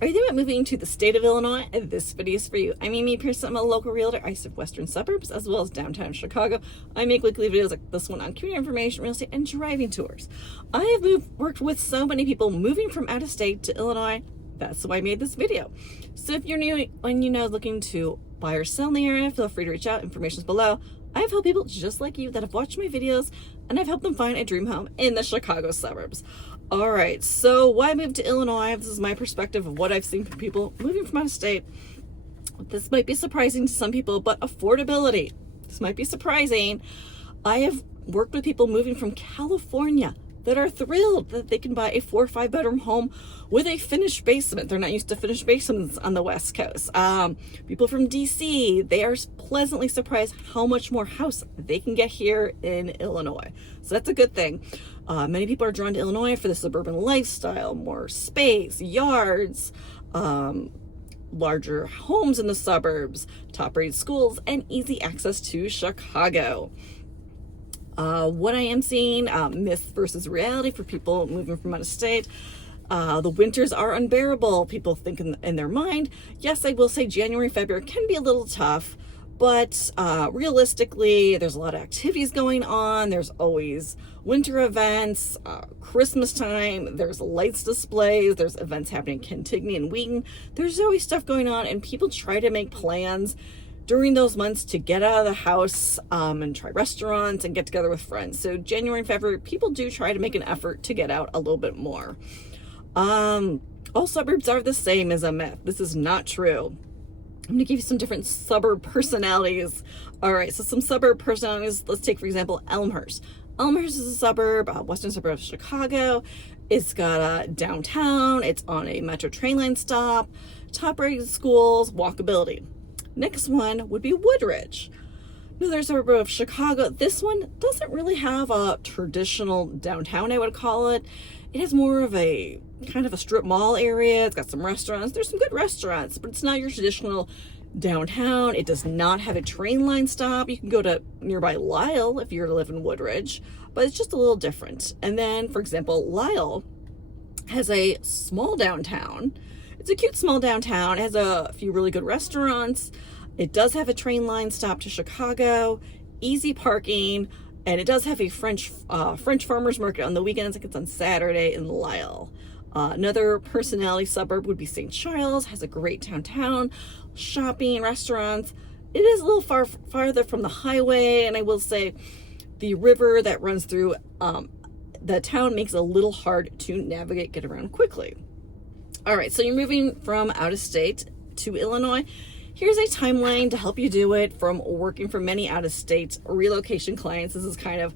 Are you thinking about moving to the state of Illinois? This video is for you. I'm Amy Pearson. I'm a local realtor. I serve Western Suburbs as well as downtown Chicago. I make weekly videos like this one on community information, real estate, and driving tours. I have worked with so many people moving from out of state to Illinois. That's why I made this video. So if you're new and looking to buy or sell in the area, feel free to reach out. Information is below. I've helped people just like you that have watched my videos, and I've helped them find a dream home in the Chicago suburbs. All right, so why move to Illinois? This is my perspective of what I've seen from people moving from out of state. This might be surprising to some people, but affordability. This might be surprising. I have worked with people moving from California that are thrilled that they can buy a 4 or 5 bedroom home with a finished basement. They're not used to finished basements on the West Coast. People from DC, they are pleasantly surprised how much more house they can get here in Illinois. So that's a good thing. Many people are drawn to Illinois for the suburban lifestyle, more space, yards, larger homes in the suburbs, top-rated schools, and easy access to Chicago. What I am seeing, myth versus reality for people moving from out of state. The winters are unbearable. People think in their mind. Yes, I will say January, February can be a little tough, but realistically, there's a lot of activities going on. There's always winter events, Christmas time, there's lights displays, there's events happening in Cantigny and Wheaton. There's always stuff going on, and people try to make plans during those months to get out of the house and try restaurants and get together with friends. So January and February, people do try to make an effort to get out a little bit more. All suburbs are the same as a myth. This is not true. I'm going to give you some different suburb personalities. All right, so some suburb personalities. Let's take, for example, Elmhurst. Elmhurst is a suburb, Western Suburbs of Chicago. It's got a downtown. It's on a metro train line stop, top-rated schools, walkability. Next one would be Woodridge, another suburb of Chicago. This one doesn't really have a traditional downtown, I would call it. It has more of a kind of a strip mall area. It's got some restaurants. There's some good restaurants, but it's not your traditional downtown. It does not have a train line stop. You can go to nearby Lisle if you're to live in Woodridge, but it's just a little different. And then, for example, Lisle has a small downtown. It's a cute small downtown. It has a few really good restaurants. It does have a train line stop to Chicago, easy parking, and it does have a French farmers market on the weekends. I think it's on Saturday in Lisle. Another personality suburb would be St. Charles. Has a great downtown, shopping, restaurants. It is a little farther from the highway, and I will say the river that runs through the town makes it a little hard to navigate, get around quickly. All right, so you're moving from out of state to Illinois. Here's a timeline to help you do it from working for many out of state relocation clients. This is kind of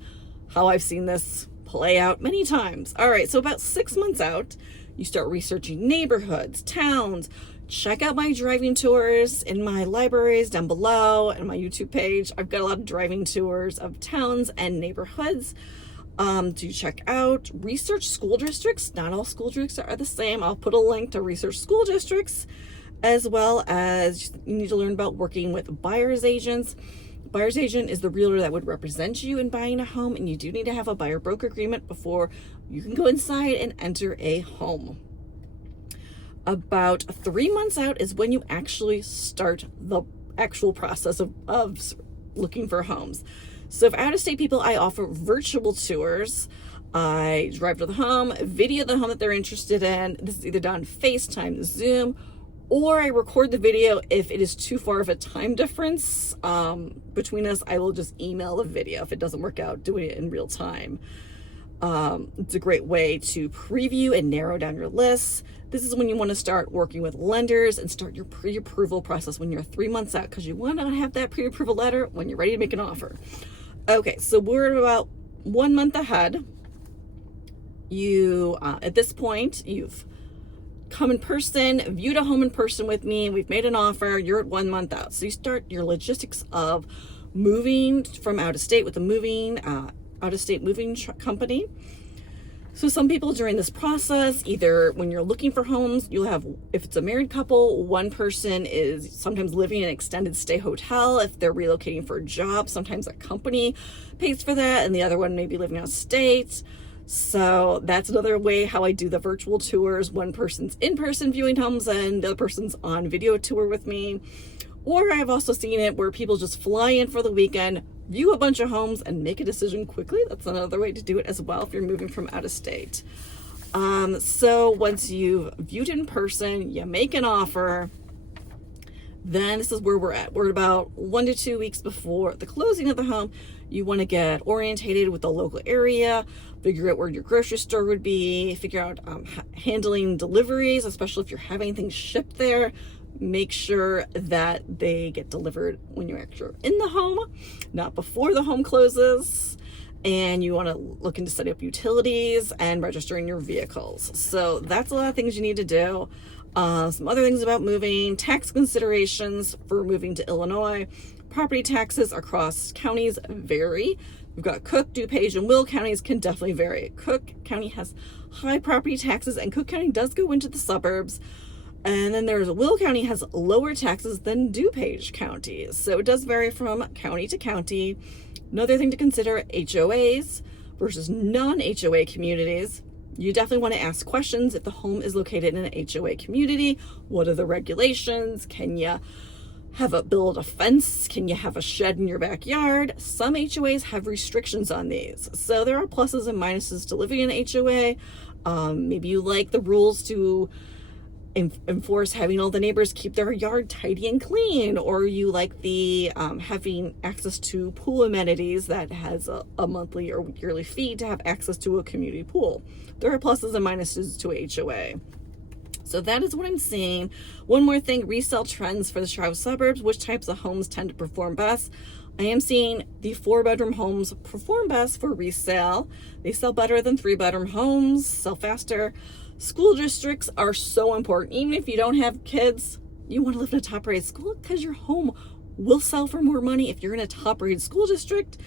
how I've seen this play out many times. All right, so about 6 months out, you start researching neighborhoods, towns. Check out my driving tours in my libraries down below and my YouTube page. I've got a lot of driving tours of towns and neighborhoods to check out. Research school districts. Not all school districts are the same. I'll put a link to research school districts, as well as you need to learn about working with buyer's agents. Buyer's agent is the realtor that would represent you in buying a home, and you do need to have a buyer broker agreement before you can go inside and enter a home. About 3 months out is when you actually start the actual process of looking for homes. So for out-of-state people, I offer virtual tours. I drive to the home, video the home that they're interested in. This is either done FaceTime, Zoom, or I record the video. If it is too far of a time difference between us, I will just email the video if it doesn't work out doing it in real time. It's a great way to preview and narrow down your lists. This is when you want to start working with lenders and start your pre-approval process when you're 3 months out, because you want to have that pre-approval letter when you're ready to make an offer. Okay, so we're about 1 month ahead. You, at this point, you've come in person, viewed a home in person with me, we've made an offer, you're at 1 month out. So you start your logistics of moving from out of state with a out of state moving company. So some people during this process, either when you're looking for homes, you'll have, if it's a married couple, one person is sometimes living in an extended stay hotel. If they're relocating for a job, sometimes a company pays for that, and the other one may be living out of state. So that's another way how I do the virtual tours. One person's in-person viewing homes and the other person's on video tour with me. Or I've also seen it where people just fly in for the weekend, view a bunch of homes, and make a decision quickly. That's another way to do it as well if you're moving from out of state. So once you've viewed in person, you make an offer, then this is where we're at. We're about 1 to 2 weeks before the closing of the home. You want to get orientated with the local area, figure out where your grocery store would be, figure out handling deliveries, especially if you're having things shipped there. Make sure that they get delivered when you're actually in the home, not before the home closes. And you want to look into setting up utilities and registering your vehicles. So that's a lot of things you need to do. Some other things about moving: tax considerations for moving to Illinois. Property taxes across counties vary. We've got Cook, DuPage, and Will counties can definitely vary. Cook County has high property taxes, and Cook County does go into the suburbs. And then there's Will County has lower taxes than DuPage County. So it does vary from county to county. Another thing to consider: HOAs versus non-HOA communities. You definitely want to ask questions if the home is located in an HOA community. What are the regulations? Can you build a fence? Can you have a shed in your backyard? Some HOAs have restrictions on these. So there are pluses and minuses to living in an HOA. Maybe you like the rules to enforce having all the neighbors keep their yard tidy and clean, or you like the having access to pool amenities that has a monthly or yearly fee to have access to a community pool. There are pluses and minuses to a HOA. So that is what I'm seeing. One more thing: resale trends for the Chicago suburbs. Which types of homes tend to perform best? I am seeing the 4-bedroom homes perform best for resale. They sell better than 3-bedroom homes, sell faster. School districts are so important. Even if you don't have kids, you want to live in a top-rated school because your home will sell for more money if you're in a top-rated school district.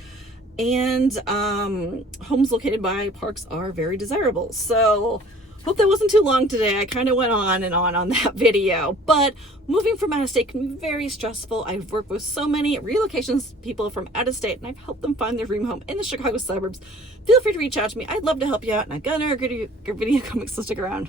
And homes located by parks are very desirable. So hope that wasn't too long today. I kind of went on and on that video. But moving from out of state can be very stressful. I've worked with so many relocations people from out of state, and I've helped them find their dream home in the Chicago suburbs. Feel free to reach out to me. I'd love to help you out, and I've got another good video coming, so stick around.